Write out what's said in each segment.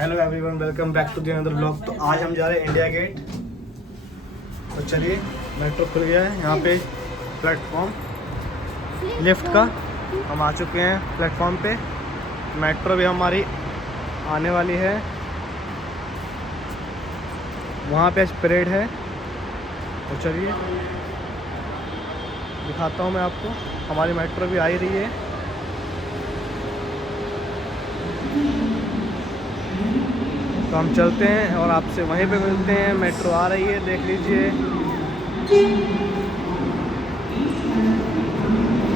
Hello everyone, welcome back to the another blog. तो आज हम जा रहे हैं इंडिया गेट। तो चलिए, मेट्रो खुल गया है यहाँ पे प्लेटफॉर्म लिफ्ट का। हम आ चुके हैं प्लेटफॉर्म पे। मेट्रो भी हमारी आने वाली है। वहाँ पे आज परेड है। तो चलिए दिखाता हूँ मैं आपको। हमारी मेट्रो भी आ ही रही है। तो हम चलते हैं और आपसे वहीं पे मिलते हैं। मेट्रो आ रही है, देख लीजिए।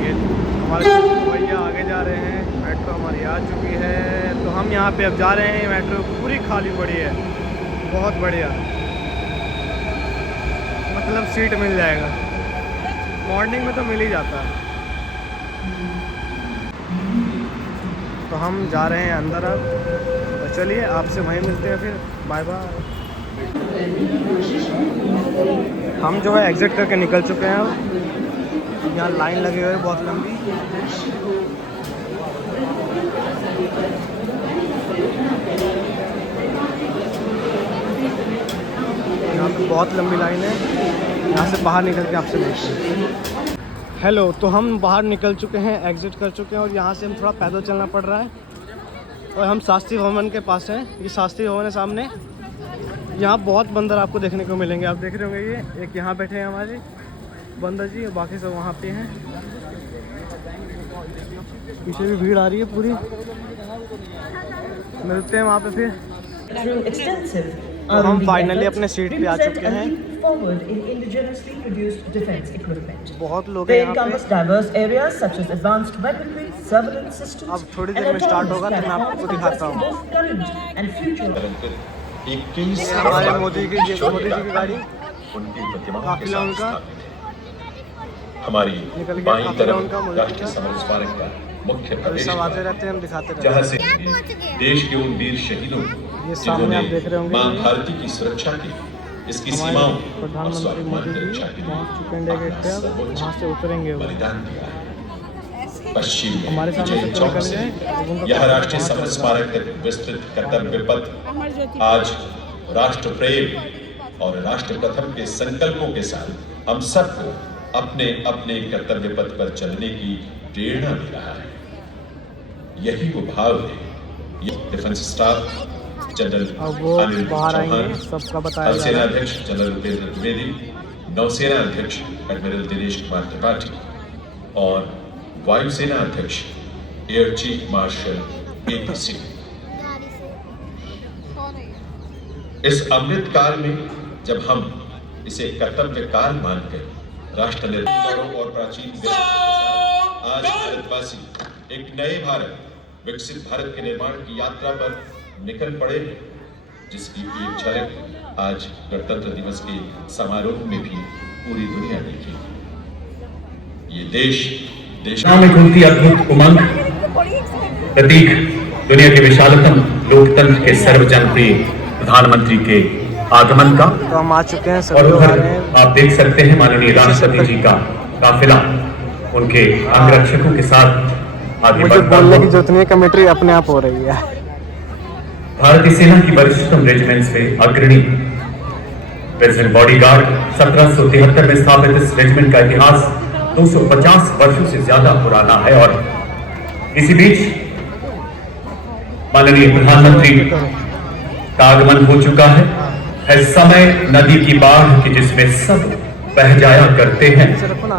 ये हमारे भैया आगे जा रहे हैं। मेट्रो हमारी आ चुकी है। तो हम यहाँ पे अब जा रहे हैं। मेट्रो पूरी खाली पड़ी है, बहुत बढ़िया। मतलब सीट मिल जाएगा। मॉर्निंग में तो मिल ही जाता है। तो हम जा रहे हैं अंदर अब। तो चलिए आपसे वहीं मिलते हैं फिर। Bye bye. हम जो है एग्जिट करके निकल चुके हैं। अब यहाँ लाइन लगी हुई है बहुत लंबी। यहाँ पे बहुत लंबी लाइन है। यहाँ से बाहर निकल के आपसे मिलते हैं। हेलो, तो हम बाहर निकल चुके हैं, एग्जिट कर चुके हैं। और यहाँ से हम थोड़ा पैदल चलना पड़ रहा है। और हम शास्त्री भवन के पास हैं। ये शास्त्री भवन है सामने। यहाँ बहुत बंदर आपको देखने को मिलेंगे। आप देख रहे होंगे, ये एक यहाँ बैठे हैं हमारे बंदर जी, और बाकी सब वहाँ पे हैं। पीछे भी भीड़ आ रही है पूरी। मिलते हैं वहाँ पे फिर। तो हम फाइनली अपने सीट पे आ चुके हैं। बहुत लोग हैं यहाँ पे। अब थोड़ी देर में स्टार्ट होगा तो मैं आपको दिखाता हूँ। हमारे मोदी जी की गाड़ी काफिला उनका हमारी बाईं तरफ राष्ट्रीय समर स्मारक का मुख्य प्रवेश सब आते रहते हैं, हम दिखाते रहते जहाँ से देश के उन वीर शहीदों ये सामने आप देख रहे होंगे। मां भारती की सुरक्षा की, इसकी सीमाओं और प्रधानमंत्री स्वाभिमान मोदी की जी रक्षा के पहुँच चुके हैं इंडिया गेट पे। अब वहाँ से उतरेंगे वो। बलिदान दिया है। पश्चिम हमारे सामने विजय से चौक निकल से गए। यह राष्ट्रीय समर स्मारक तक विस्तृत कर्तव्य पथ आज राष्ट्र प्रेम और राष्ट्र प्रथम के संकल्पों के साथ हम सबको अपने अपने कर्तव्य पथ पर चलने की प्रेरणा दे रहा है। यही वो भाव है। ये defence staff general Anil Chauhan, सबका बताया थल सेना अध्यक्ष जनरल उपेंद्र द्विवेदी, नौसेना अध्यक्ष एडमिरल दिनेश कुमार त्रिपाठी और वायुसेना अध्यक्ष air chief marshal AP Singh. इस अमृत काल में जब हम इसे कर्तव्य काल मानकर राष्ट्र निर्माण और प्राचीन आज भारतवासी एक नए भारत, विकसित भारत के निर्माण की यात्रा पर निकल पड़े, जिसकी एक झलक आज गणतंत्र दिवस के समारोह में भी पूरी दुनिया देखेगी। ये देश में खुलती अद्भुत उमंग, प्रतीक दुनिया के विशालतम लोकतंत्र के सर्वजनप्रिय प्रधानमंत्री के आगमन का। तो हम आ चुके हैं। और उधर आप देख सकते हैं माननीय राष्ट्रपति जी का काफिला उनके अंगरक्षकों के साथ आगे बढ़ता बोलने की जरूरत नहीं, कमेंट्री अपने आप हो रही है। भारतीय सेना की वरिष्ठतम रेजिमेंट से अग्रणी प्रेसिडेंट बॉडीगार्ड 1773 में स्थापित इस रेजिमेंट का इतिहास 250 वर्षों से ज्यादा पुराना है। और इसी बीच माननीय प्रधानमंत्री का आगमन हो चुका है समय नदी की बाढ़ की, जिसमें सब बह जाया करते हैं,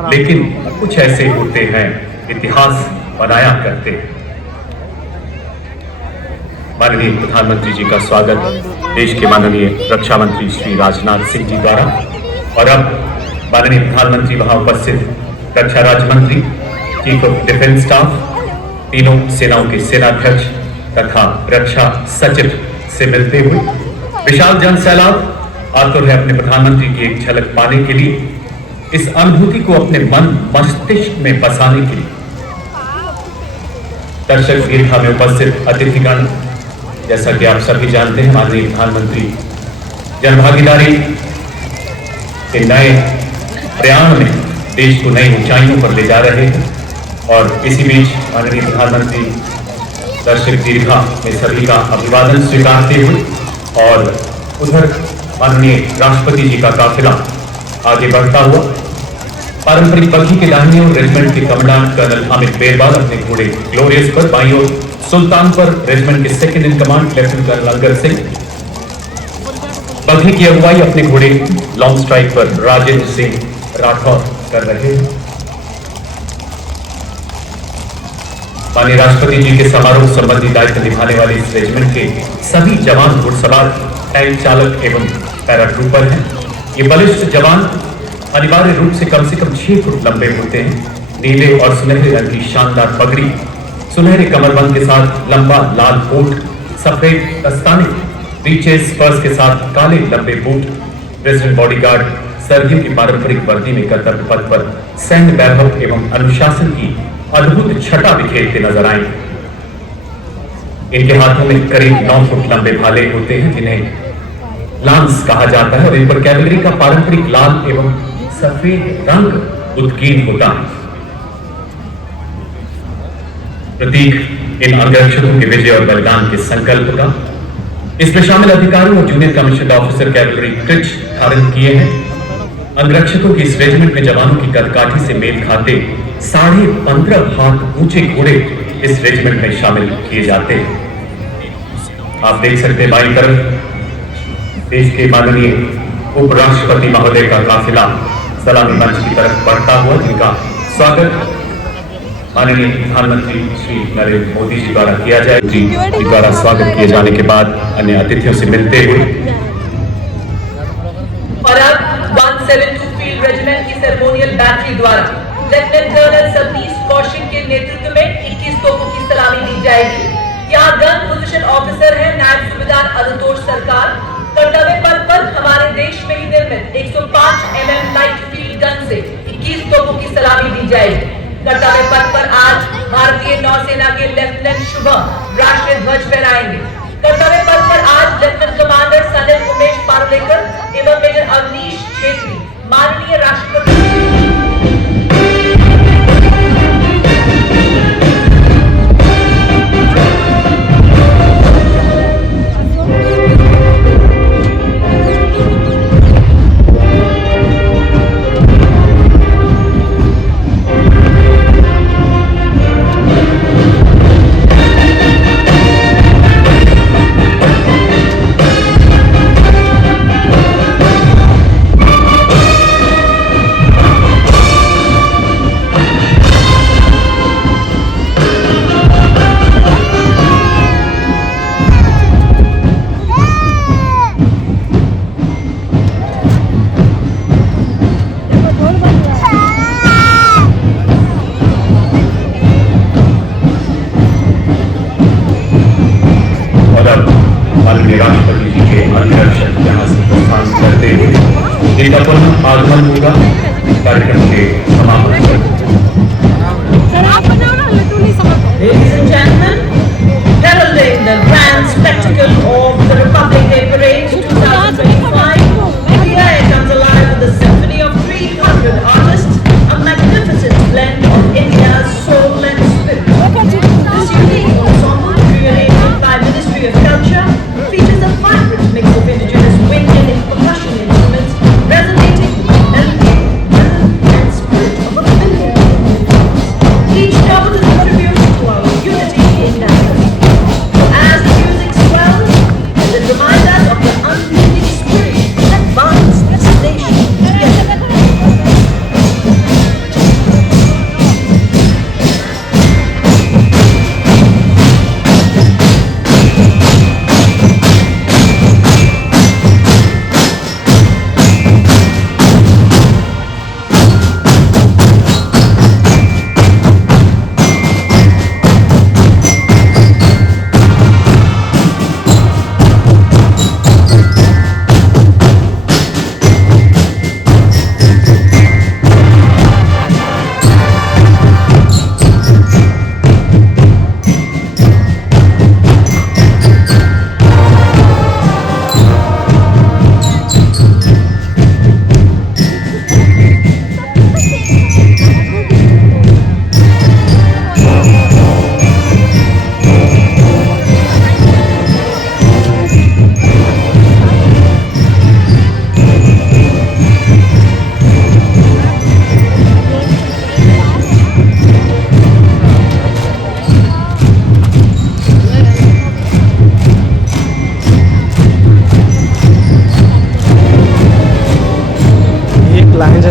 लेकिन कुछ ऐसे होते हैं इतिहास बनाया करते हैं। माननीय प्रधानमंत्री जी का स्वागत देश के माननीय रक्षा मंत्री श्री राजनाथ सिंह जी द्वारा। और अब माननीय प्रधानमंत्री वहां उपस्थित रक्षा राज्य मंत्री, चीफ ऑफ डिफेंस स्टाफ, तीनों सेनाओं के सेनाध्यक्ष तथा रक्षा सचिव से मिलते हुए विशाल जन सैलाब आतुर है अपने प्रधानमंत्री की एक झलक पाने के लिए, इस अनुभूति को अपने मन मस्तिष्क में बसाने के लिए। दर्शक दीर्घा में उपस्थित अतिथिगण, जैसा कि आप सभी जानते हैं, माननीय प्रधानमंत्री जनभागीदारी के नए प्रयाण में देश को नई ऊंचाइयों पर ले जा रहे हैं। और इसी बीच माननीय प्रधानमंत्री दर्शक दीर्घा में सभी का अभिवादन स्वीकारते हुए और उधर माननीय राष्ट्रपति जी का काफिला आगे बढ़ता हुआ पारंपरिक बग्घी के दाहिने और रेजिमेंट के कमांडेंट कर्नल हामिद बेरवाल अपने घोड़े ग्लोरियस पर, बाईं ओर सुल्तान पर रेजिमेंट के second in command lieutenant colonel Angar Singh, बग्घी की अगुवाई अपने घोड़े लॉन्ग स्ट्राइक पर राजेंद्र सिंह राठौर कर रहे हैं। माननीय राष्ट्रपति जी के समारोह संबंधी दायित्व निभाने वाले इस रेजिमेंट के सभी जवान घुड़सवार, टैंक चालक एवं पैराट्रूपर हैं। ये बलिष्ठ जवान अनिवार्य रूप से कम 6 फुट लंबे होते हैं। नीले और सुनहरे रंग की शानदार पगड़ी, सुनहरे कमरबंद के साथ लंबा लाल कोट, सफेद दस्ताने, रीचेस स्पर्स के साथ काले लंबे बूट, प्रेसिडेंट बॉडीगार्ड सर्दियों की पारंपरिक वर्दी में कर्तव्य पथ पर सैन्य वैभव एवं अनुशासन की अद्भुत छटा बिखेरते नजर आए। इनके हाथों में करीब 9 फुट लंबे भाले होते हैं जिन्हें लांस कहा जाता है और इन पर कैवलरी का पारंपरिक लाल एवं सफेद रंग उत्कीर्ण होता है। प्रतीक इन अंगरक्षकों के विजय और बलिदान के संकल्प का इसमें शामिल अधिकारियों और जूनियर कमीशन्ड ऑफिसर कैवलरी क्रिच धारण किए हैं। अंगरक्षकों की इस रेजिमेंट में जवानों की कदकाठी से मेल खाते 15.5 हाथ ऊंचे घोड़े इस रेजिमेंट में शामिल किए जाते हैं। आप देख सकते हैं बाईं तरफ देश के माननीय उपराष्ट्रपति महोदय का काफिला सलामी मंच की तरफ बढ़ता हुआ, जिनका स्वागत माननीय प्रधानमंत्री श्री नरेंद्र मोदी जी द्वारा किया जाए। जी द्वारा स्वागत किए जाने के बाद अन्य अतिथियों से मिलते हुए और अब 172 फील्ड रेजिमेंट की सेरेमोनियल बैटरी द्वारा लेफ्टिनेंट कर्नल सतीश कौशिक के नेतृत्व में 21 तोपों की सलामी दी जाएगी। यहाँ गन पोजीशन ऑफिसर है नायब सूबेदार आशुतोष सरकार। कर्तव्य पथ पर हमारे देश में ही निर्मित 105 mm लाइट फील्ड गन से 21 तोपों की सलामी दी जाएगी। कर्तव्य पथ पर आज भारतीय नौसेना के लेफ्टिनेंट शुभम राष्ट्रीय ध्वज फहराएंगे। कर्तव्य पथ पर आज लेफ्टिनेंट कमांडर सनिल उमेश पारुलेकर एवं मेजर अवनीश छेत्री माननीय राष्ट्रपति राष्ट्रपति जी के अंगरक्षक यहाँ से प्रस्थान करते हुए इनका पुनः आगमन होगा कार्यक्रम के समापन पर। Ladies and gentlemen, heralding the grand spectacle of the Republic Day Parade 2025, India comes alive with the symphony of 300 artists, a magnificent blend of India's soul and spirit. This unique ensemble, curated by Ministry of Culture, features a vibrant mix of indigenous wind and percussion instruments, resonating with the melody, rhythm and spirit of a familiar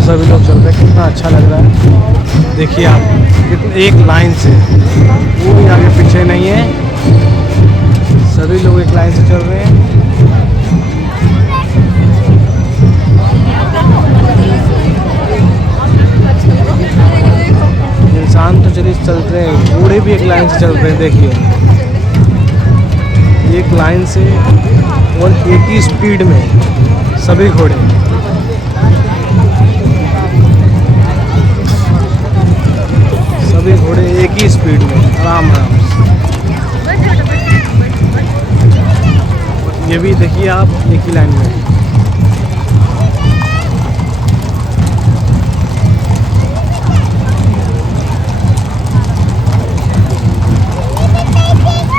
सभी लोग चल रहे हैं, कितना अच्छा लग रहा है। देखिए आप कितने एक लाइन से, कोई आगे पीछे नहीं है, सभी लोग एक लाइन से चल रहे हैं। इंसान तो चलिए चलते हैं, घोड़े भी एक लाइन से चल रहे हैं। देखिए एक लाइन से और एक ही स्पीड में सभी घोड़े। सभी घोड़े एक ही स्पीड में आराम आराम से। ये भी देखिए आप एक ही लाइन में।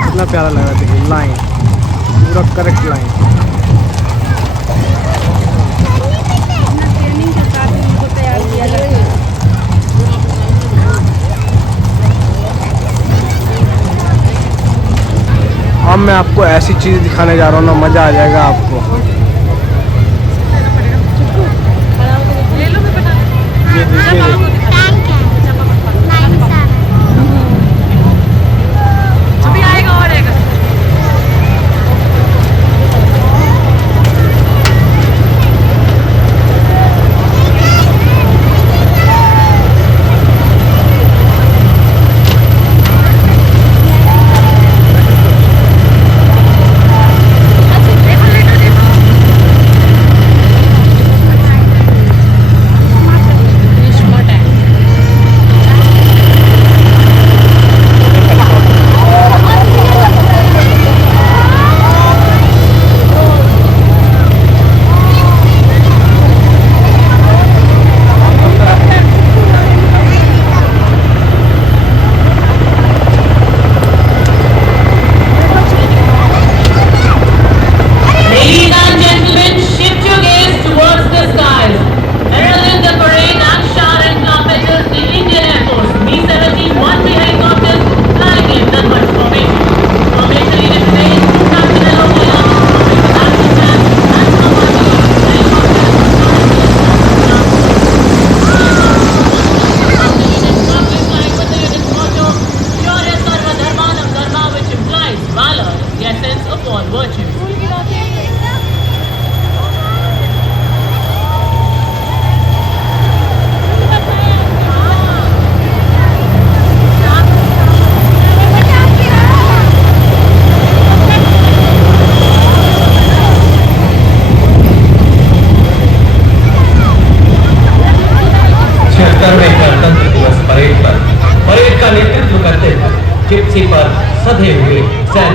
कितना प्यारा लग रहा है, देखिए लाइन पूरा करेक्ट लाइन। ट्रेनिंग के साथ उनको तैयार किया जाता है। अब मैं आपको ऐसी चीज़ दिखाने जा रहा हूँ ना, मज़ा आ जाएगा आपको। ये देखिए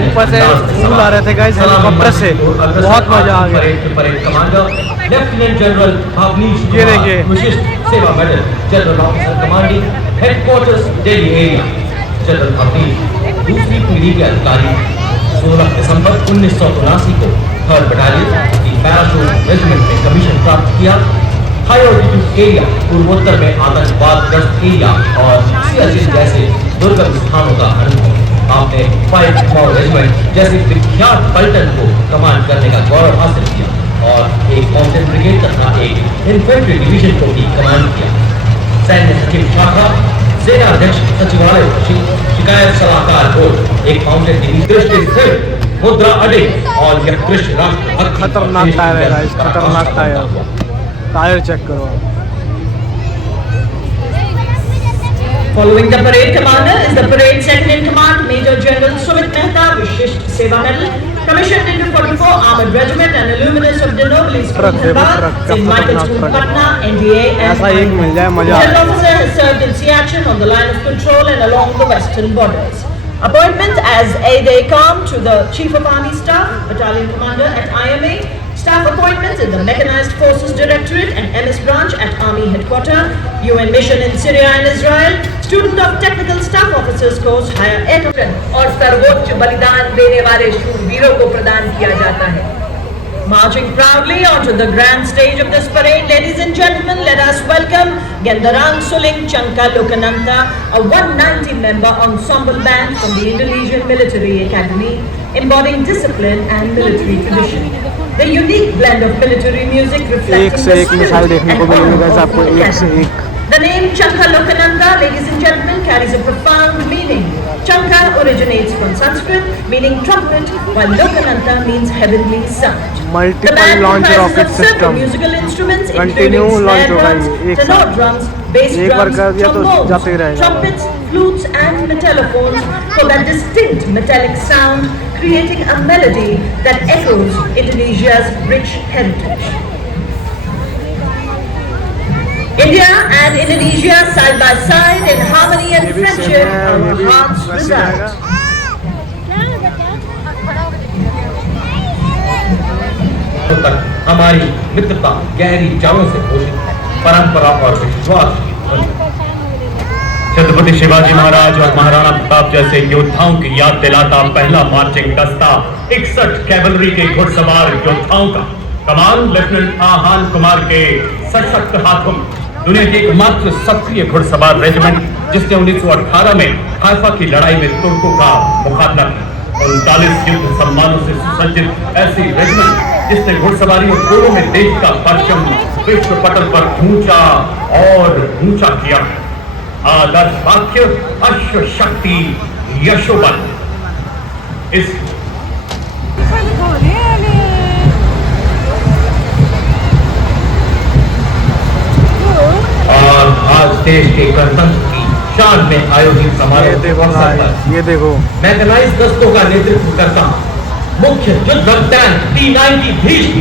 ऊपर से फूल आ रहे थे गाइस हेलीकॉप्टर से, बहुत मजा आ गया। Parade commander lieutenant general Bhavnish, ये देखिए Vishisht Seva medal, general officer commanding headquarters Delhi area, general Bhavnish दूसरी पीढ़ी के अधिकारी। 16 दिसंबर 1979 को 3rd बटालियन की पैराशूट रेजिमेंट में कमीशन प्राप्त किया। हाई ऑल्टीट्यूड एरिया, पूर्वोत्तर में आतंकवाद ग्रस्त एरिया और सियाचिन जैसे दुर्गम स्थानों का अनुभव। आपने 5 मॉल रेजिमेंट जैसे विख्यात पलटन को कमांड करने का गौरव हासिल किया और एक माउंटेन ब्रिगेड तथा एक इन्फेंट्री डिवीजन को भी कमांड किया। सैन्य सचिव शाखा, सेना अध्यक्ष सचिवालय, शिकायत सलाहकार बोर्ड, एक माउंटेन डिवीजन, मुद्रा अड्डे और यह दृश्य राष्ट्र खतरनाक टायर है गाइस, खतरनाक टायर चेक करो। Following the parade commander is the parade second in command, Major General Sumit Mehta, Vishisht Seva Medal, commissioned into 44 Armored Regiment and alumnus of the Noblesse St. Michael's School, Patna, NDA and General Officer has served in sea action on the line of control and along the western borders. Appointment as aide-de-camp to the Chief of Army Staff, Battalion Commander at IMA, staff appointments in the Mechanized Forces Directorate and MS Branch at Army Headquarters, UN Mission in Syria and Israel, student of Technical Staff Officers Course, Higher Aircraft और सर्वोच्च बलिदान देने वाले शूरवीरों को प्रदान किया जाता है। Marching proudly onto the grand stage of this parade, ladies and gentlemen, let us welcome Gendarang Suling Chanka Lokananta, a 190 member ensemble band from the Indonesian Military Academy, embodying discipline and military tradition. The unique blend of military music एक reflecting से the एक missile spirit देखने को and मिलेगी honor guys of आपको, the एक से academy. एक। The name Chanka Lokananda, ladies and gentlemen, carries a profound meaning. Chanka originates from Sanskrit, meaning trumpet, while Lokananda means heavenly sound. Multiple The band launch comprises rocket of several system. musical instruments, Continue including launch snare होगा drums, ये, एक tenor साथ। drums, bass एक बार drums, कर दिया तो trombones, जाते ही रहेगा। trumpets, flutes, and metallophones for that distinct metallic sound, creating a melody that echoes Indonesia's rich heritage. India and Indonesia side by side in harmony and ये भी same friendship, है, our ये भी hearts वैसे रहेगा। reside. तक हमारी मित्रता गहरी जड़ों से पोषित है, परंपरा और विश्वास की ध्वनि। छत्रपति शिवाजी महाराज और महाराणा प्रताप जैसे योद्धाओं की याद दिलाता पहला मार्चिंग दस्ता 61 कैवलरी के घुड़सवार योद्धाओं का कमान लेफ्टिनेंट आहान कुमार के सशक्त हाथों में दुनिया की एकमात्र सक्रिय घुड़सवार रेजिमेंट जिसने 1918 में हाइफा की लड़ाई में तुर्कों का मुकाबला किया। 39 युद्ध सम्मानों से सुसज्जित ऐसी रेजिमेंट जिसने घुड़सवारी और घोड़ों में देश का परचम विश्व पटल पर ऊंचा और ऊंचा किया। आदर्श वाक्य अश्व शक्ति यशोबल। इस और आज देश के गणतंत्र की शान में आयोजित ये समारोह के देखो अवसर भाई, पर ये देखो मैकेनाइज गश्तों का नेतृत्व करता मुख्य युद्ध टैंक T90 भीष्म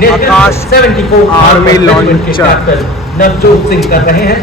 नेतृत्व आकाश 74 आर्मी रेजिमेंट के लॉन्चर। कैप्टन नवजोत सिंह कर रहे हैं।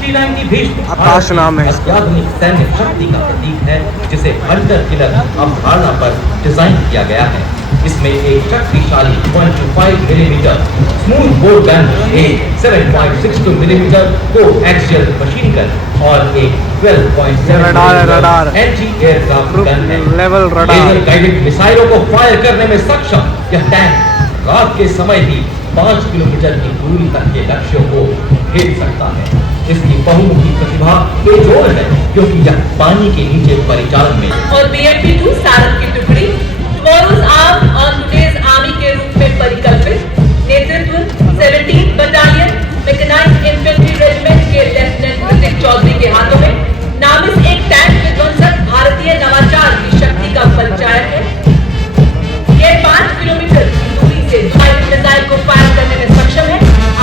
T90 भीष्म आकाश नाम है इसका। अत्याधुनिक सैन्य शक्ति का प्रतीक है जिसे हंटर किलर अवधारणा पर डिजाइन किया गया है। इसमें एक शक्तिशाली 125 मिलीमीटर स्मूथ बोर गन, एक 7.62 मिलीमीटर को एक्सियल मशीन गन और एक 12.7 रडार है, रडार। एंटी एयरक्राफ्ट गन है। Level radar. लेजर गाइडेड मिसाइलों को फायर करने में सक्षम यह टैंक रात के समय भी 5 किलोमीटर की दूरी तक के लक्ष्यों को भेज सकता है। इसकी बहुमुखी प्रतिभा बेजोड़ है क्योंकि यह पानी के नीचे परिचालन में और BMP-2 सारंग की टुकड़ी tomorrow's arm on today's army के रूप में परिकल्पित नेतृत्व 17th battalion mechanised infantry regiment के लेफ्टिनेंट ऋतिक चौधरी के हाथों में नामित एक टैंक विध्वंसक भारतीय नवाचार की शक्ति का परिचायक है। ये 5 किलोमीटर की दूरी से मिसाइल को फायर करने में सक्षम है।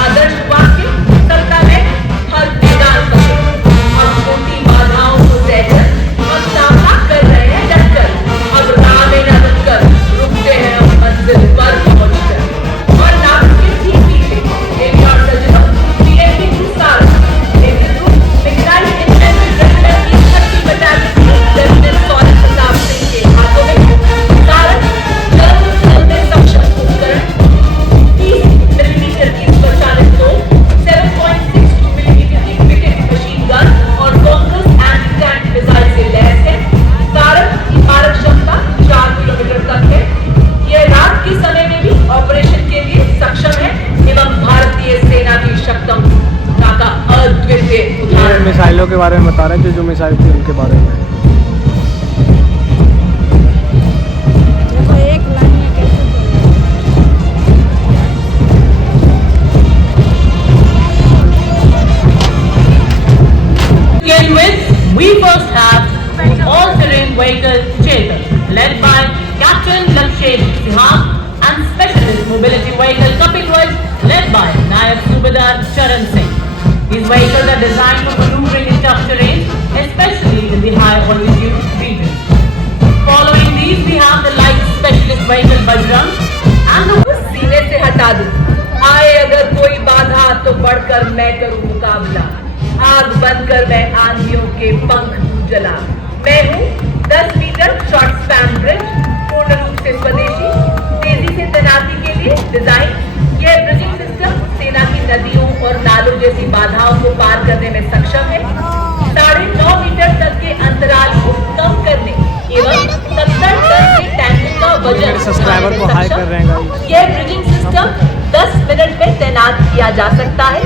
आदर्श वाक्य सत्ता में हर मैदान पर हम छोटी बाधाओं को सहकर हम सामना कर रहे हैं डटकर। अब राह में न रुककर रुकते हैं हम मंजिल पर पहुंचकर। और नाम के ठीक पीछे एक और सजनों BMP-2 सारंग नेतृत्व मैकेनाइज्ड इन्फेंट्री रेजिमेंट की 30 बटालियन लेफ्टिनेंट सौरभ प्रताप सिंह के हाथों में सारंग जर्मन में सक्षम उपकरण 30 मिलीमीटर की स्वचालित तोप 7.62 मिलीमीटर की क्रिकेट मशीन गन और कॉन्ग्रेस एंटी टैंक मिसाइल से लैस है। सारंग की मारक क्षमता 4 किलोमीटर तक है। यह रात के समय में भी ऑपरेशन के लिए सक्षम है एवं भारतीय सेना की क्षमता का अद्वितीय ये उदाहरण है। मिसाइलों के बारे में बता रहे थे, जो मिसाइल थी उनके बारे में। देखो एक लाइन में कैसे To begin with, we first have all-terrain vehicle Chetan, led by Captain Lakshesh Siham, and specialist mobility vehicle Kapil Vaz, led by Nayab Subedar Charan Singh. These vehicles are designed for maneuvering in tough terrain, especially in the high altitude regions. Following these, we have the light specialist vehicle Bajrang and the सीने से हटा दूं। आए अगर कोई बाधा तो बढ़कर मैं करूं मुकाबला। आग बनकर मैं आंधियों के पंख दूं जला। मैं हूँ 10 मीटर शॉर्ट स्पैन ब्रिज, पूर्ण रूप से स्वदेशी, तेजी से तैनाती के लिए डिजाइन। यह ब्रिजिंग सिस्टम सेना की नदियों और नालों जैसी बाधाओं को पार करने में सक्षम है। 9.5 मीटर तक के अंतराल को कम करने एवं 70 टन के टैंकों का वजन मेरे सब्सक्राइबर को हाई कर रहे हैं गाइस। यह ब्रिजिंग सिस्टम 10 मिनट में तैनात किया जा सकता है।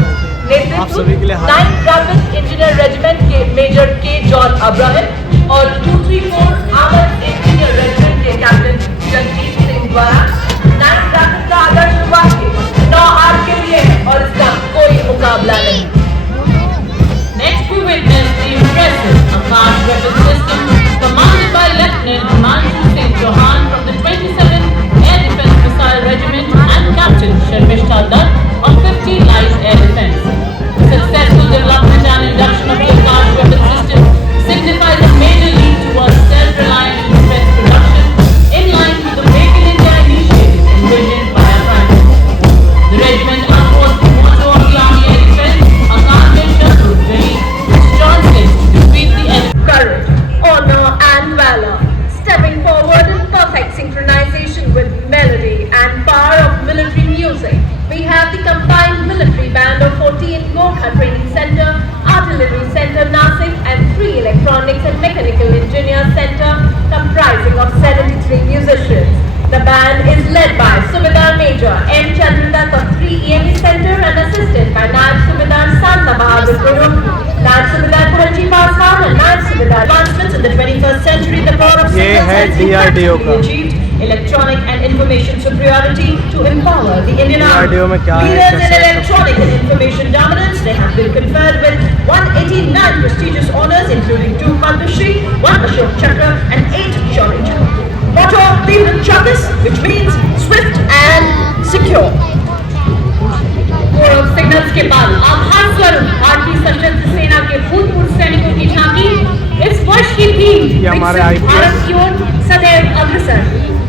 आप सभी के लिए नेतृत्व 9th ट्रैफिक इंजीनियर रेजिमेंट के मेजर के जॉन अब्राहम और 234 आर्मर्ड इंजीनियर रेजिमेंट के captain string musicians. The band is led by Subedar Major M. Chandrandat of 3 EME Center and assisted by Naib Subedar Santa Bahadur Guru, Naib Subedar Kuranji Pashan and Naib Subedar. Advancements in the 21st century, the power of ये है DRDO का। achieved electronic and information superiority to empower the Indian Army. DRDO में क्या है, Leaders in कैसे है? electronic and information dominance, they have been conferred with 189 prestigious honors, including 2 Padma Shri, 1 Ashok Chakra, and 8 Shaurya Chakra. Motto Devran Chakras, which means swift and secure. Code of signals के बाद आभार स्वरूप भारतीय सशस्त्र सेना के भूतपूर्व सैनिकों की झांकी। इस वर्ष की थीम ये हमारे विकसित IPS भारत की ओर सदैव अग्रसर।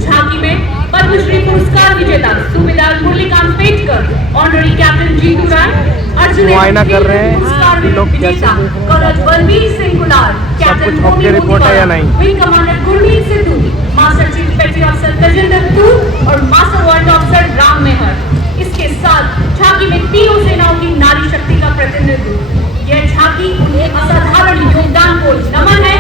झांकी में पद्मश्री पुरस्कार विजेता सूबेदार मुरलीकांत पेटकर, ऑनररी कैप्टन जीतू राय, अर्जुन मुआयना कर रहे हैं पुरस्कार कि लोग कैसे विजेता हैं। कर्नल बलबीर सिंह गुलाल, कैप्टन कुछ ओके रिपोर्ट है या नहीं? Wing commander Gurmeet Sidhu, master chief पेटी ऑफिसर तजिंदर तूर और मास्टर वारंट ऑफिसर राम मेहर। इसके साथ झांकी में तीनों सेनाओं की नारी शक्ति का प्रतिनिधित्व। यह झांकी उनके असाधारण योगदान को नमन है।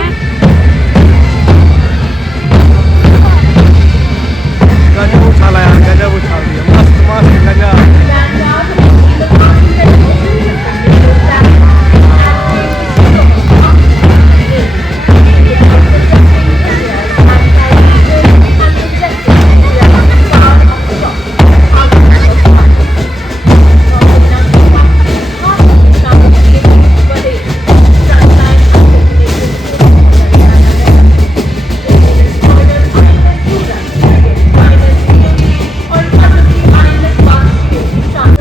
गजब उछाला यार, गजब उछाल दिया, मस्त मस्त गजब।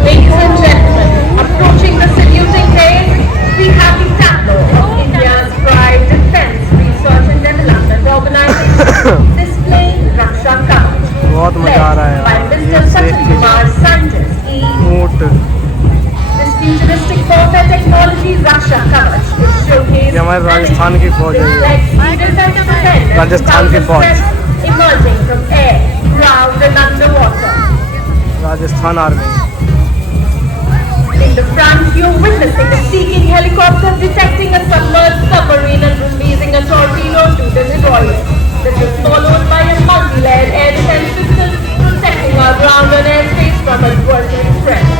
Ladies and gentlemen, approaching the saluting phase, we have the tableau of India's pride defense research and development organization displaying Raksha Kavach, बहुत मजा आ रहा है by यार, Mr. ये Sachin देख के Kumar Sanjay E. ऊँट। This futuristic warfare technology Raksha Kavach is showcased. ये हमारे राजस्थान की फौज है ये। राजस्थान की फौज। emerging from air, ground and underwater. Rajasthan army. In the front, you're witnessing a seeking helicopter detecting a submerged submarine and releasing a torpedo to destroy it. This is followed by a multi-layered air defense system protecting our ground and airspace from adversary threats.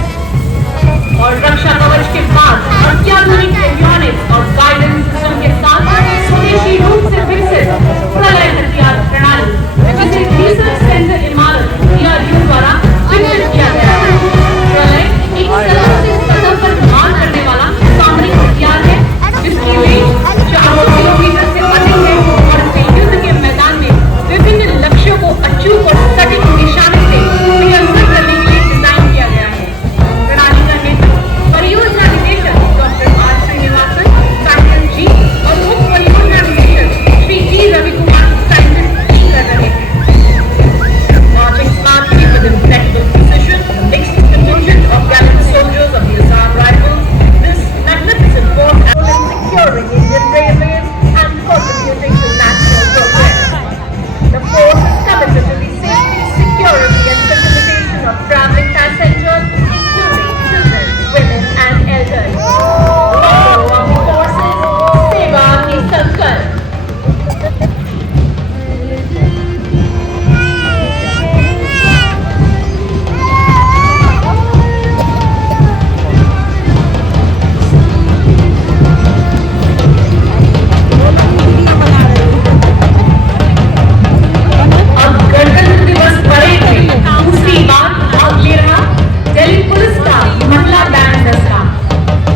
और रक्षा कवच के बाद अत्याधुनिक avionics और guidance system के साथ स्वदेशी रूप से विकसित प्रलय हथियार प्रणाली, जिसे रिसर्च सेंटर इमारत DRDO द्वारा विकसित किया गया है। प्रलय एक सरल से सतह पर मार करने वाला सामरिक हथियार है, जिसकी रेंज 400 किलोमीटर से अधिक है और इसे युद्ध के मैदान में विभिन्न लक्ष्यों को अचूक और सटीक निशाने से नियंत्रित करने के लिए डिजाइन किया गया है। प्रणाली का नेतृत्व परियोजना निदेशक डॉक्टर आर श्रीनिवासन साइंटिस्ट जी और उप परियोजना निदेशक श्री जी रवि कुमार साइंटिस्ट जी कर रहे हैं। Marching smartly with impeccable precision, a mixed contingent of gallant soldiers of the Assam Rifles, this magnificent force is securing Indian railways and contributing to national progress. The force is committed to the safety, security and facilitation of travelling passengers, including children, women and elders. Motto of the forces, Seva Ki Sankalp. अब गणतंत्र दिवस parade में दूसरी बार भाग ले रहा Delhi police का महिला बैंड दस्ता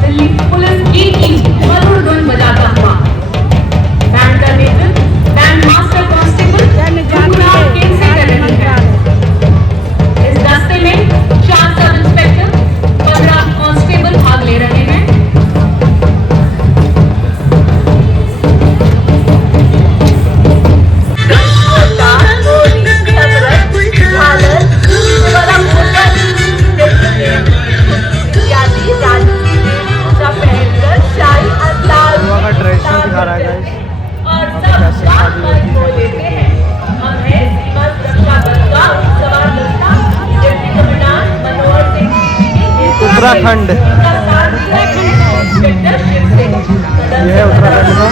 दिल्ली पुलिस की मधुर धुन बजाता हुआ। बैंड का नेतृत्व बैंड मास्टर कांस्टेबल गुरुनाथ केन से कर रही है। इस दस्ते में 4 सब इंस्पेक्टर 15 कांस्टेबल भाग ले रहे हैं। गोवा का ट्रेडिशनल दिखा रहा है गाइस। और सब बात बात को लेते हैं। हम हैं सीमा सुरक्षा बल का सवार दस्ता, डिप्टी कमांडेंट मनोहर सिंह जी की उत्तराखंड। ये है उत्तराखंड का।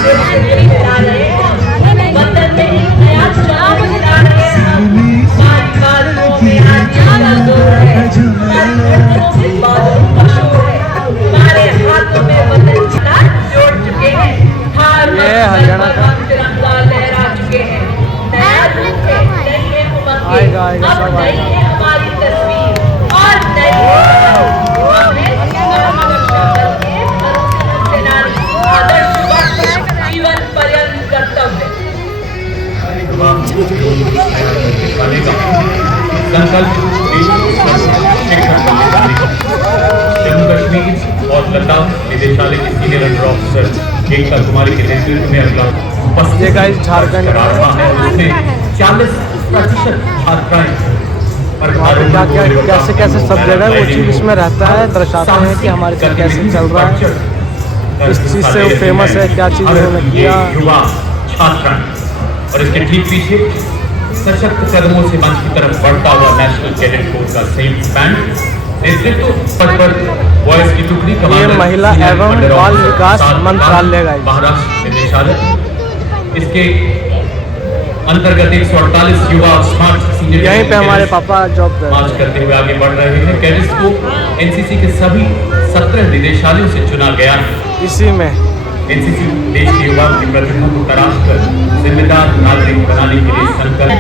वतन में एक नया चुनाव बना रहे हैं। आएगा, आएगा, अब सब नई आएगा। है हमारी तस्वीर और नई हमने सुरक्षा बल के भरोसेमंद सेनानी आदर्श वक्त जीवन पर्यंत कर्तव्य। संकल्प जम्मू कश्मीर और लद्दाख निदेशालय के सीनियर अंडर ऑफिसर एकता कुमारी के नेतृत्व में अगला ये गाइस झारखंड करा रहा है, जिसमें 40% छात्राएं वहाँ पे क्या क्या कैसे कैसे सब जगह वो चीज़ इसमें रहता है, दर्शाते हैं कि हमारे साथ कैसे चल रहा है, इस चीज़ से वो फेमस है, क्या चीज़ उन्होंने किया। युवा छात्र और इसके ठीक पीछे सशक्त कदमों से मंच की तरफ बढ़ता हुआ नेशनल कैडेट कोर का संयुक्त बैंड नेतृत्व पद पर वॉइस की टुकड़ी ये महिला एवं बाल विकास मंत्रालय का महाराष्ट्र निदेशालय इसके अंतर्गत 148 युवा स्मार्ट सीनियर यहीं पे हमारे पापा जॉब कर मार्च करते हुए आगे बढ़ रहे हैं। कैडेट्स को एनसीसी के सभी 17 निदेशालयों से चुना गया है। इसी में एनसीसी देश के युवाओं की प्रतिभा को तराश कर जिम्मेदार नागरिक बनाने के लिए संकल्प।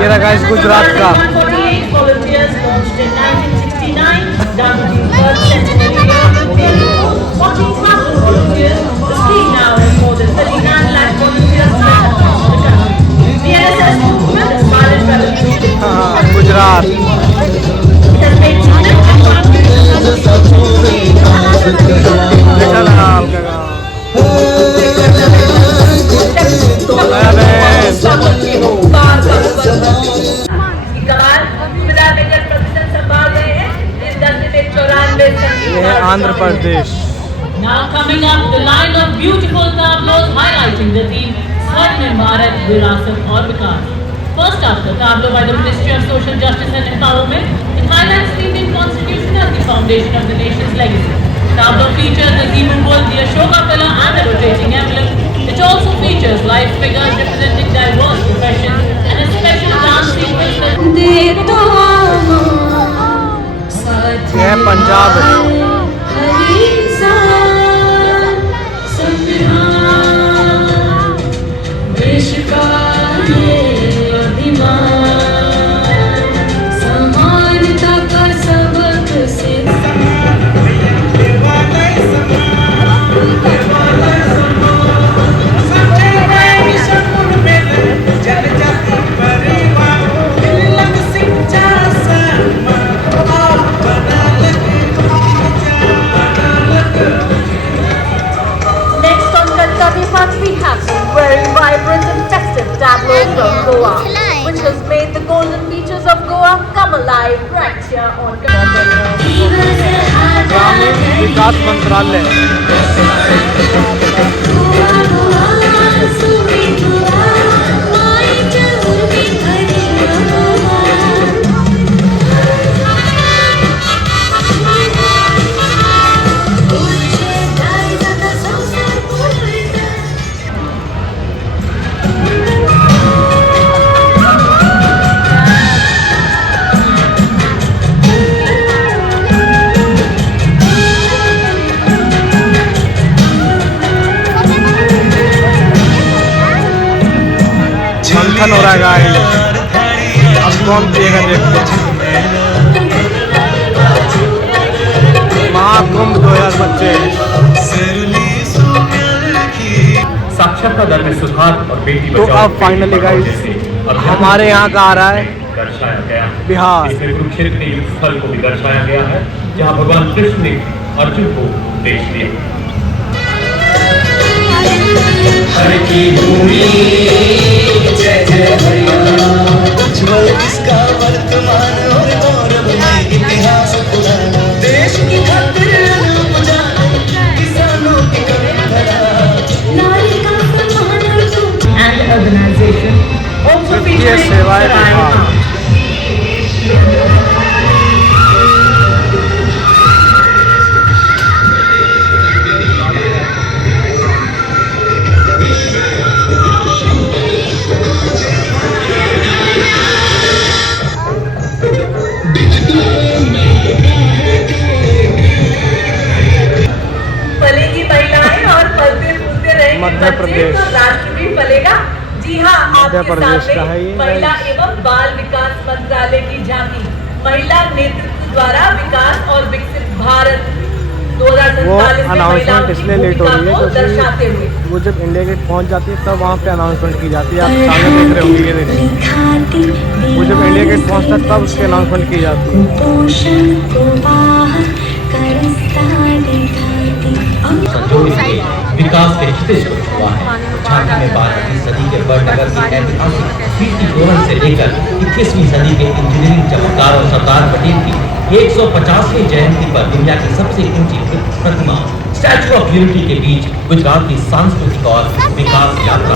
ये रहा इस गुजरात का। हाँ, गुजरात। देखा लगा आपका ये है Andhra Pradesh. Now coming up, the line of beautiful tableaus highlighting the theme Swarnim Bharat Virasat aur Vikas. First up, the tableau by the Ministry of Social Justice and Empowerment. It highlights the Indian Constitution as the foundation of the nation's legacy. Tableau features the Zebra bull, the Ashoka pillar and the rotating emblem. It also features live figures representing diverse professions and a special dance sequence ये है पंजाब। देश का समानता का सबक से we have some very vibrant and festive tableau from Goa, which has made the golden beaches of Goa come alive right here on ग्रामीण विकास मंत्रालय। मंथन हो रहा है गाइस, अब कौन पिएगा देखते हैं। महाकुंभ 2025। साक्षरता दर में सुधार और बेटी तो बचाओ अब फाइनली गाइस हमारे यहाँ का आ रहा है दर्शाया गया है। बिहार। इसमें कुरुक्षेत्र के युद्ध स्थल को भी दर्शाया गया है, जहाँ भगवान कृष्ण ने अर्जुन को उपदेश दिया। हर की भूमि जय जय भैया, उज्ज्वल इसका वर्तमान और गौरवमय इतिहास पुराना, देश की खातिर रूप जाने किसानों की कमी भरा, नारी का सम्मान and organization also featuring सेवाएं विभाग। फलेगी महिलाएं और फलते फूलते रहेंगे मध्य बच्चे, प्रदेश। तो राष्ट्र भी फलेगा। जी हाँ, आप मध्य प्रदेश का है ये। महिला एवं बाल विकास मंत्रालय की झांकी महिला नेतृत्व द्वारा विकास और विकसित भारत 2047 वो में महिलाओं अनाउंसमेंट की इसलिए लेट हो रही है भूमिका को दर्शाते हुए क्योंकि वो जब इंडिया गेट पहुंच जाती है तब वहाँ पे अनाउंसमेंट की जाती है। आप सामने देख रहे होंगे, ये देखिए, वो जब इंडिया गेट पहुंचता है तब उसकी अनाउंसमेंट की जाती है। विकास के क्षितिज को छुआ है। झांकी में 12वीं सदी के बड़नगर की ऐतिहासिक कीर्ति तोरण से लेकर 21वीं सदी के इंजीनियरिंग चमत्कार और सरदार पटेल की 150वीं जयंती पर दुनिया की सबसे ऊंची प्रतिमा स्टैचू ऑफ यूनिटी के बीच गुजरात की सांस्कृतिक और विकास यात्रा।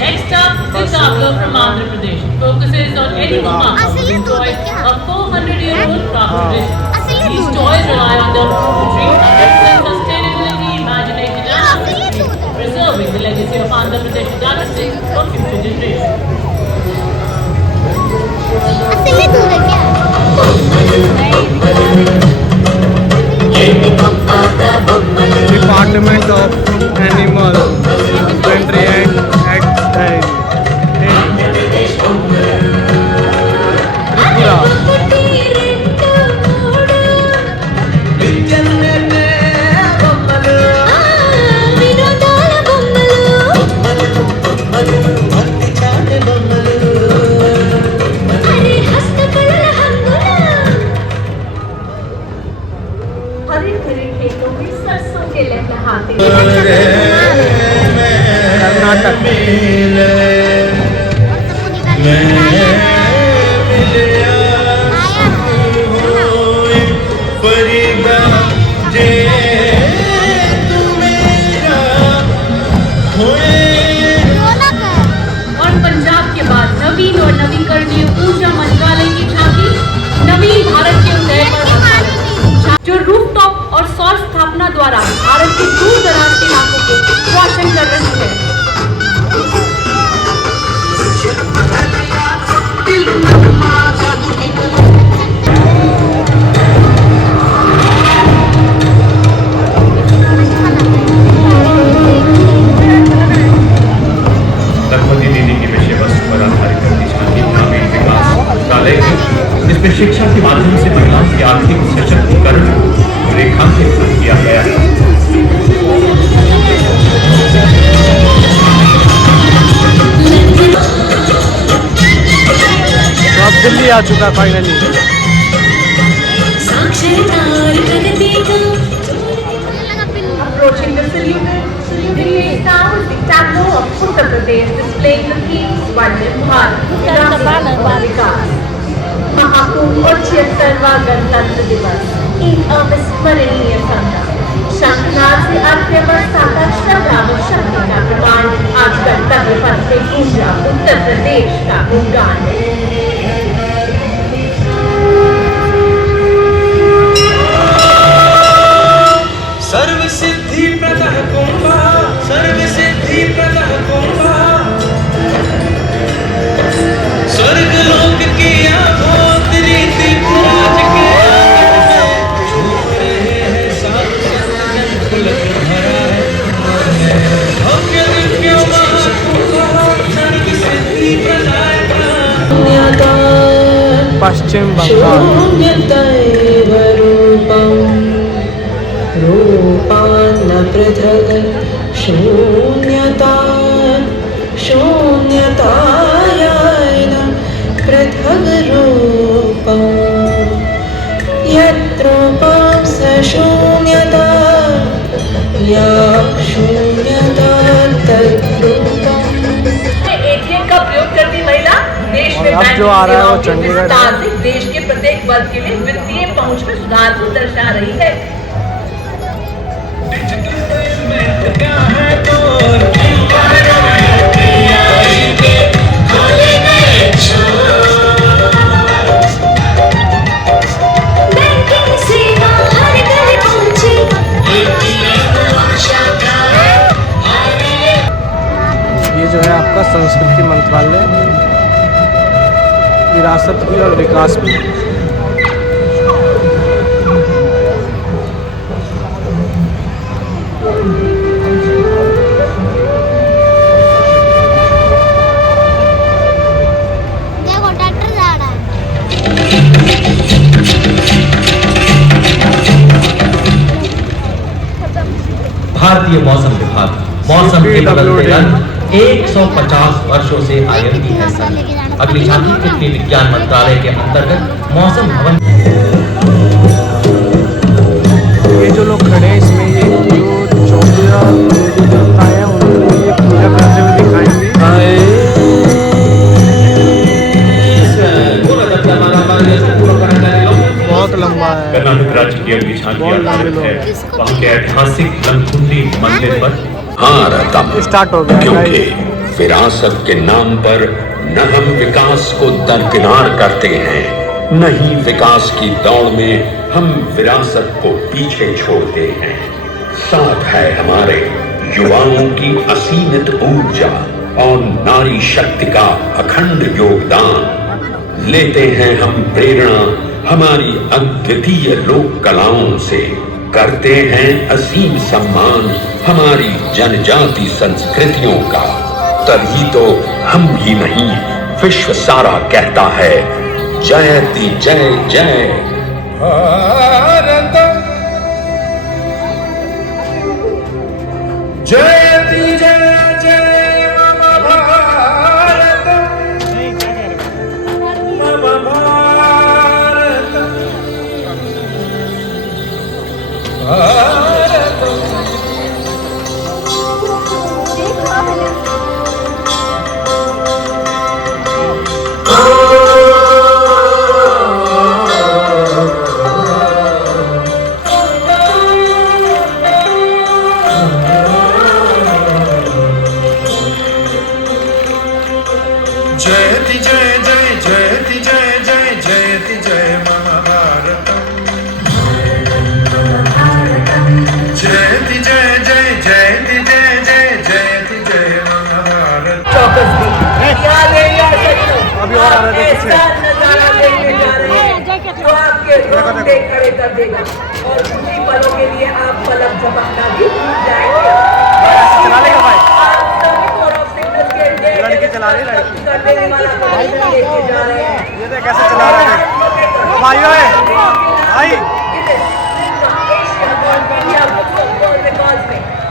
Next up, this artwork from Andhra Pradesh focuses on Eddie Mama, who enjoys a 400-year-old craft tradition. These toys rely on the tree and sustainability, imagination, and preserving the legacy of Andhra Pradesh dynasty for future generations. Department of animal husbandry and exercise Tripura. हरे भरे खेतों में सरसों के लहलहाते कर्नाटक। और पंजाब के बाद नवीन और नवीकरणीय ऊर्जा मंत्रालय की झांकी नवीन भारत के उदय पर आधारित, जो रूफटॉप और सौर स्थापना द्वारा भारत के दूर दराज के इलाकों को रोशन कर रही है। लखपति दीदी की विषय वस्तु पर आधारित झांकी ग्रामीण विकास मंत्रालय की, इसमें शिक्षा के माध्यम से महिलाओं के आर्थिक सशक्तिकरण को रेखांकित किया गया है। तो अब दिल्ली आ चुका है finally. Approaching the saluted, Delhi is now the tableau of Uttar Pradesh displaying the themes Vande Bharat, Vikas, Mahakumbh और 76वां गणतंत्र दिवस एक अविस्मरणीय संग्राम। शंखनाद से अर्थव्यवस्था साकार श्रद्धा व शक्ति का प्रमाण आज गणतंत्र पथ से गूंजा उत्तर प्रदेश का गुणगान। सर्व सिद्धि प्रदः कुंभा, सर्व सिद्धि प्रदः कुंभा, स्वर्ग लोक की आभोतरी दिव्यराज के आंगन में झूम रहे हैं साधु संत पुलक भरा है भव्य दिव्य महाकुंभा, सर्व सिद्धि प्रदायका पश्चिम बंगाल। रूपान्न पृथक् शून्यता शून्यतायान पृथग् रूपम् यत्रूपं स शून्यता या शून्यता तद्रूपम्। एटीएम का प्रयोग करती महिला देश में अब जो आ रहा है वो चंडीगढ़ है। देश के प्रत्येक वर्ग के लिए वित्तीय पहुंच में सुधार को दर्शा रही है। ये जो है आपका संस्कृति मंत्रालय, विरासत भी और विकास भी। के बदलते रंग 150 वर्षों से आईएमडी है संग। अगली झांकी पृथ्वी विज्ञान मंत्रालय के अंतर्गत मौसम भवन। ये जो लोग खड़े हैं इसमें ये जो चौकिया जो जनता है उनको ये पूजा करते हुए दिखाएंगे। बहुत लंबा है। कर्नाटक राज्य की अगली झांकी आधारित है वहाँ के ऐतिहासिक लंकुंडी मंदिर पर। हाँ रतम, स्टार्ट हो गया क्योंकि विरासत के नाम पर न हम विकास को दरकिनार करते हैं, न ही विकास की दौड़ में हम विरासत को पीछे छोड़ते हैं। साथ है हमारे युवाओं की असीमित ऊर्जा और नारी शक्ति का अखंड योगदान। लेते हैं हम प्रेरणा हमारी अद्वितीय लोक कलाओं से, करते हैं असीम सम्मान हमारी जनजाति संस्कृतियों का। तभी तो हम ही नहीं विश्व सारा कहता है जयति जय जय भारत, जयति जय जय मम भारत, मम भारत, भारत। जयति जय जय जयति जय जय जयति जय मम भारतम, जयति जय जय जयति जय जय जयति जय मम भारत। चौकस भी याद है यार सचिन, अभी और आ रहे हैं ऐसा नजारा देखने जा रहे हैं जो आपके रोंगटे खड़े कर देगा और कुछ ही पलों के लिए आप पलक झपकना भी भूल जाएंगे। चला लेगा भाई, आप सभी कोड ऑफ सिग्नल के लिए लड़की चला रही है, लड़की कर देने वाला भाई लेके जा रहे हैं। ये देख कैसे चला रहे हैं भाइयों भाई।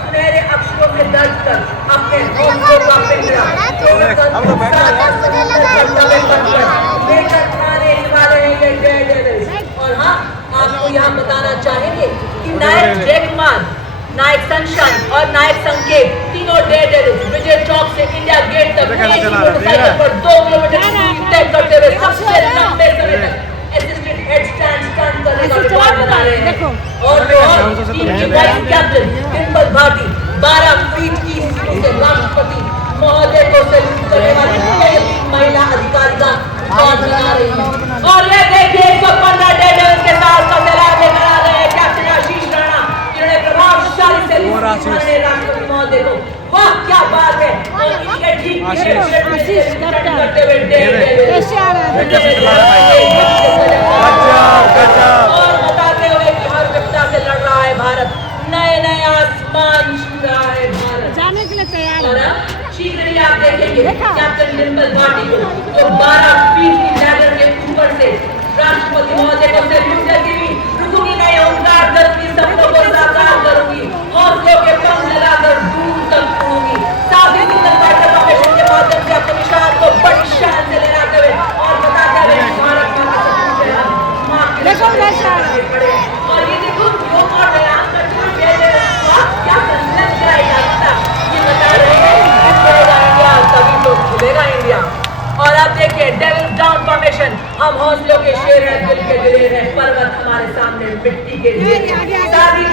सुनहरे अक्षरों से दर्ज कर अपने हौसलों का पिंजरा लेकर खाने वाले हैं ये डेयरडेविल्स। और हाँ, आपको यहाँ बताना चाहेंगे कि नायक जैकमान, नायक सनशाइन और नायक संकेत तीनों डेयरडेविल्स विजय चौक से इंडिया गेट तक मोटरसाइकिल पर 2 किलोमीटर की दूरी तय करते हुए सबसे लंबे समय तक असिस्टेंट हेड स्टैंड करने का रिकॉर्ड बना रहे हैं। और टीम की vice captain Dimple Bhati 12 feet की सीढ़ी से राष्ट्रपति महोदय को सैल्यूट करने वाली पहली महिला अधिकारी का रिकॉर्ड बना रही है। और ये देखिए 115 डेयरडेविल्स के साथ सलाह लेकर आ रहे हैं कैप्टन आशीष राणा, जिन्होंने प्रभावशाली सैल्यूट राष्ट्रपति महोदय को। वाह क्या बात है। और इनके ठीक करते हुए और बताते हुए कि हर विपदा से लड़ रहा है भारत, नए नए आसमान छू रहा है भारत, जाने के लिए तैयार है। शीघ्र ही आप देखेंगे कैप्टन डिम्पल भाटी को जो 12 फीट की लैडर के ऊपर से राष्ट्रपति महोदय को सैल्यूट करती हुई रुकूंगी नहीं, ओंकार करूंगी, सपनों को साकार करूंगी, हौसलों के पंख लगाकर दूर तक उड़ूंगी। साथ ही सिंगल फाइटर फॉर्मेशन के माध्यम से अपने निशान को बड़ी शान से लहराते हुए और बताते हुए भारत मां का सपूत है मां के पड़े। और ये देखो जो और व्यायाम करते हुए क्या संलग्न क्या यात्रा ये बता रहे हैं कि खुलेगा इंडिया तभी तो खुलेगा इंडिया। और आप देखिए डेविल डाउन फॉर्मेशन, हम हौसलों के शेर हैं, दिल के दिलेर हैं, पर्वत हमारे सामने मिट्टी के सारी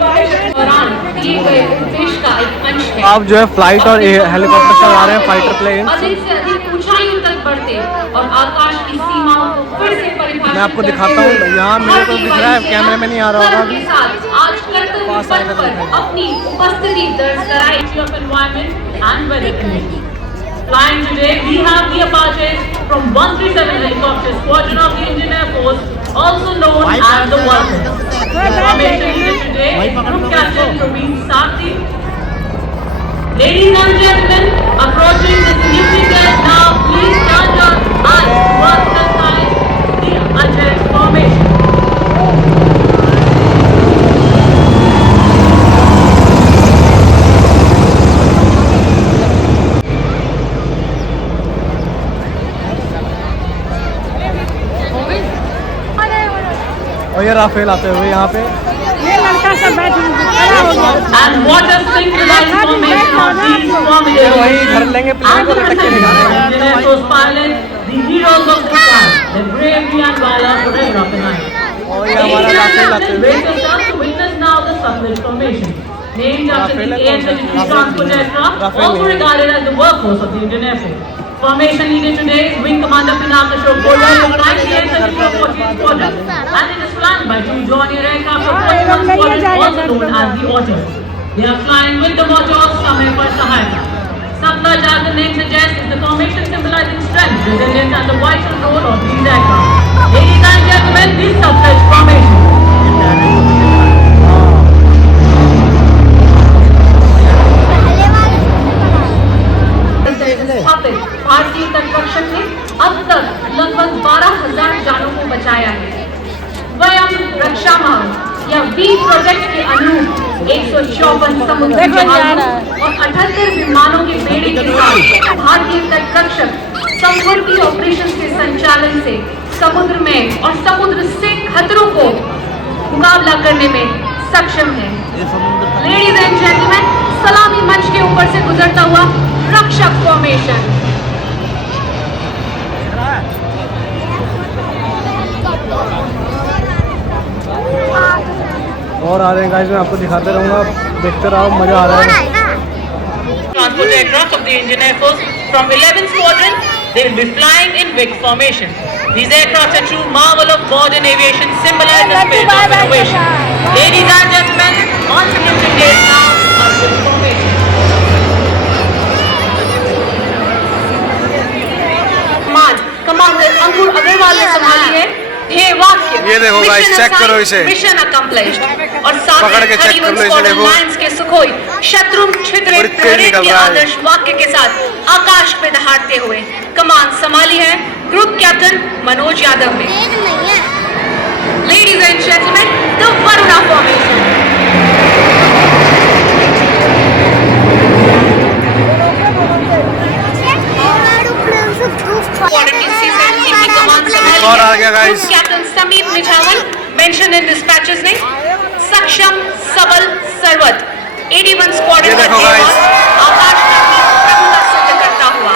फॉर्मेशन दौरान किए गए उपदेश का एक अंश है। आप जो है फ्लाइट और हेलीकॉप्टर चला रहे हैं, फाइटर प्लेन अधिक से अधिक ऊंचाइयों तक बढ़ते और आकाश की सीमाओं को फिर से परिभाषित मैं आपको दिखाता हूँ, यहाँ मेरे को दिख रहा है, कैमरे में नहीं आ रहा होगा अभी। आज कर्तव्य पथ पर अपनी उपस्थिति दर्ज कराई of environment and weather. Flying today, we have the Apaches from 137 Helicopter Squadron of the Indian Air Force, also known as the Vulcan. Formation leader today, Group Captain Praveen Sarthi. Ladies and gentlemen, approaching the significant now, please stand up and work the sign, the Apache Formation. और ये Rafale आते हुए यहाँ पे। ये लड़का सब बैठ खड़ा हो गया। And what a synchronized formation of these formations. वही घर लेंगे प्लेन को तक के Engineer Force pilots, the heroes of the sky, the bravery and valor forever of the night. और ये हमारा राफेल आते हुए। Brace yourself to witness now the Sutlej formation. Named after the air military transport aircraft, also regarded as the workhorse of the Indian Air Force. Formation leader today is Wing Commander Pinaka Ashok Goyal of 9834 Squadron, and it is flanked by two Dornier aircraft of 41 Squadron, also known as the Otters. They are flying with the motto Samay par Sahayata. Sutlej, as the name suggests, is the formation symbolizing strength, resilience, and the vital role of these aircraft. Ladies and gentlemen, this Sutlej formation. भारतीय तटरक्षक ने अब तक लगभग 12,000 जानों को बचाया है। स्वयं रक्षा माह या वी प्रोजेक्ट के अनुरूप 154 समुद्री जहाजों और 78 विमानों के बेड़े के साथ भारतीय तटरक्षक समवर्ती ऑपरेशन के संचालन से समुद्र में और समुद्र से खतरों को मुकाबला करने में सक्षम है। लेडीज एंड जेंटलमैन, सलामी मंच के ऊपर से गुजरता हुआ रक्षक फॉर्मेशन। और आ रहे हैं गाइस, मैं आपको दिखाते रहूँगा, देखते रहो, मज़ा आ रहा है। Transport aircraft of the Indian Air Force from 11th Squadron, they will be flying in big formation. These aircraft are true marvel of modern aviation, symbolize the spirit of innovation. Ladies and gentlemen, on saluting days now, are big formation. Commander Ankur Agarwal ने संभाली है ध्येय वाक्य। ये देखो guys, check करो इसे। Mission accomplished. और साथ पकड़ के चेक कर लो इसे, देखो। लाइंस के सुखोई शत्रु छिद्रित के आदर्श वाक्य के साथ आकाश में दहाड़ते हुए कमान संभाली है ग्रुप कैप्टन मनोज यादव ने। Ladies and gentleman, the Varuna formation. और आ गया guys, captain Sameer Mizhawal mention in dispatches ने सक्षम सबल सर्वत 81 स्क्वाड्रन का जवान आकाश में सिद्ध करता हुआ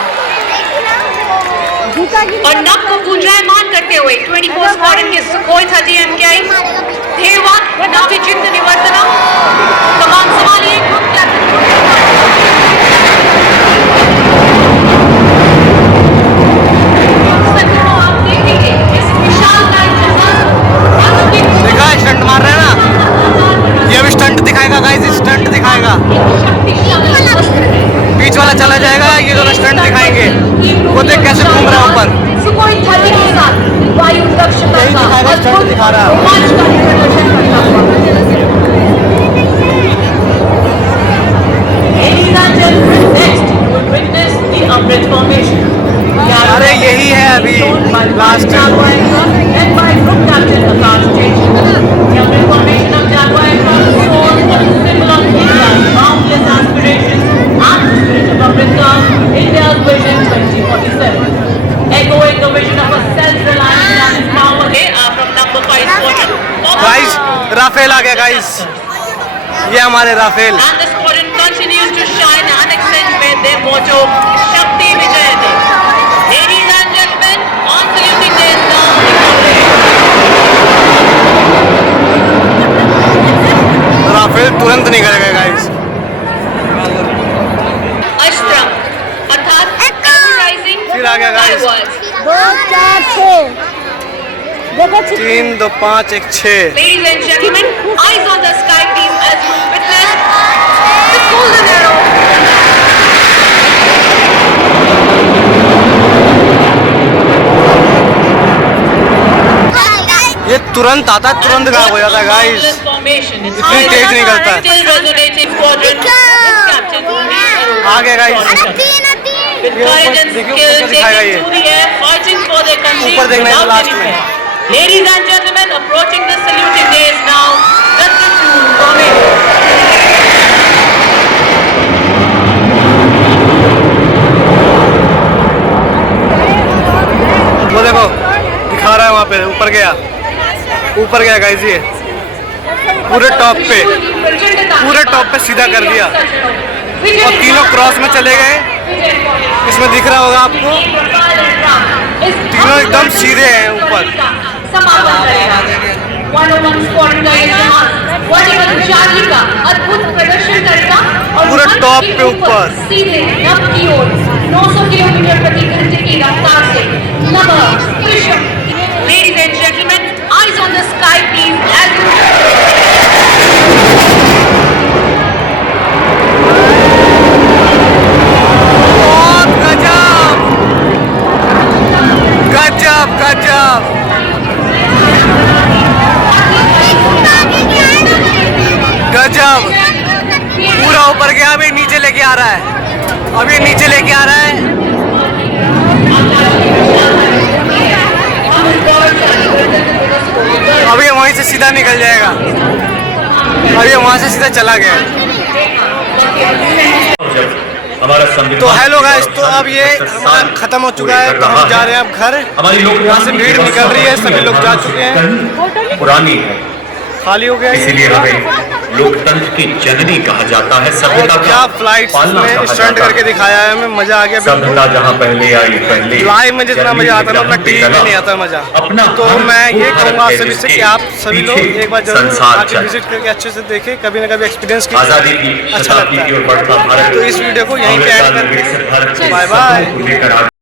और नभ को गुंजायमान करते हुए 24 स्क्वाड्रन के सुखोई 30 MKI ध्येयवाद नवविचित्र निवर्तना कमान संभालिए ग्रुप कैप्टन। स्टंट मार रहे हैं ना, ये अभी स्टंट दिखाएगा गाइस, स्टंट दिखाएगा। बीच वाला चला जाएगा, ये दोनों स्टंट दिखाएंगे, वो देख कैसे घूम रहा है ऊपर। वायु दक्षता का स्टंट दिखा रहा है। अरे यही है अभी लास्ट। गाइस, राफेल आ गया गाइस, ये हमारे Rafale. And the squadron continues to shine unextinguished with their motto Shakti Vijayate. Ladies and gentlemen, on saluting days now, Rafale तुरंत निकलेगा गाइस। Ashtra अर्थात terrorizing फिर आ गया गाइस। firewalls. 2 4 6 देखो 3 2 5 1 6। Ladies and gentlemen, eyes on the sky please as you witness the golden arrow. ये तुरंत आता है, तुरंत गायब हो जाता है गाइस, इतनी तेज निकलता है। आ गया गाइस, दिखाएगा ये ऊपर देखना है लास्ट में। Ladies and gentlemen, approaching the saluting days now, the platoon formation. वो देखो दिखा रहा है वहाँ पे, ऊपर गया। ऊपर गया गाइस, ये पूरे टॉप पे सीधा कर दिया और तीनों क्रॉस में चले गए। इसमें दिख रहा होगा आपको, तीनों एकदम सीधे हैं ऊपर। अद्भुत प्रदर्शन करेगा और पूरे टॉप पे ऊपर सीधे नभ की ओर 900 किलोमीटर प्रति घंटे की रफ्तार से नभ Krishna. Ladies and gentlemen, eyes on the sky, please. बहुत गजब गजब गजब, गजब। पूरा ऊपर गया, अभी नीचे लेके आ रहा है, अभी नीचे लेके आ रहा है। अभी वहीं से सीधा निकल जाएगा, अभी वहां से सीधा चला गया। तो हेलो गाइस, तो अब ये हमारा खत्म हो चुका है, तो हम जा रहे हैं अब घर। यहाँ से भीड़ निकल रही है, सभी लोग जा चुके हैं, पुरानी है, खाली हो गया। इसीलिए हमें लोकतंत्र की जननी कहा जाता है। सभ्यता क्या फ्लाइट में स्टंट करके दिखाया है, हमें मजा आ गया। सभ्यता जहाँ पहले आई, पहले लाइव में जितना मजा आता है उतना टीवी में नहीं आता मजा। तो मैं ये कहूँगा आप सभी से कि आप सभी लोग एक बार जरूर आके विजिट करके अच्छे से देखें, कभी ना कभी एक्सपीरियंस कीजिए, अच्छा लगता है। तो इस वीडियो को यहीं पे एंड करते हैं। Bye bye.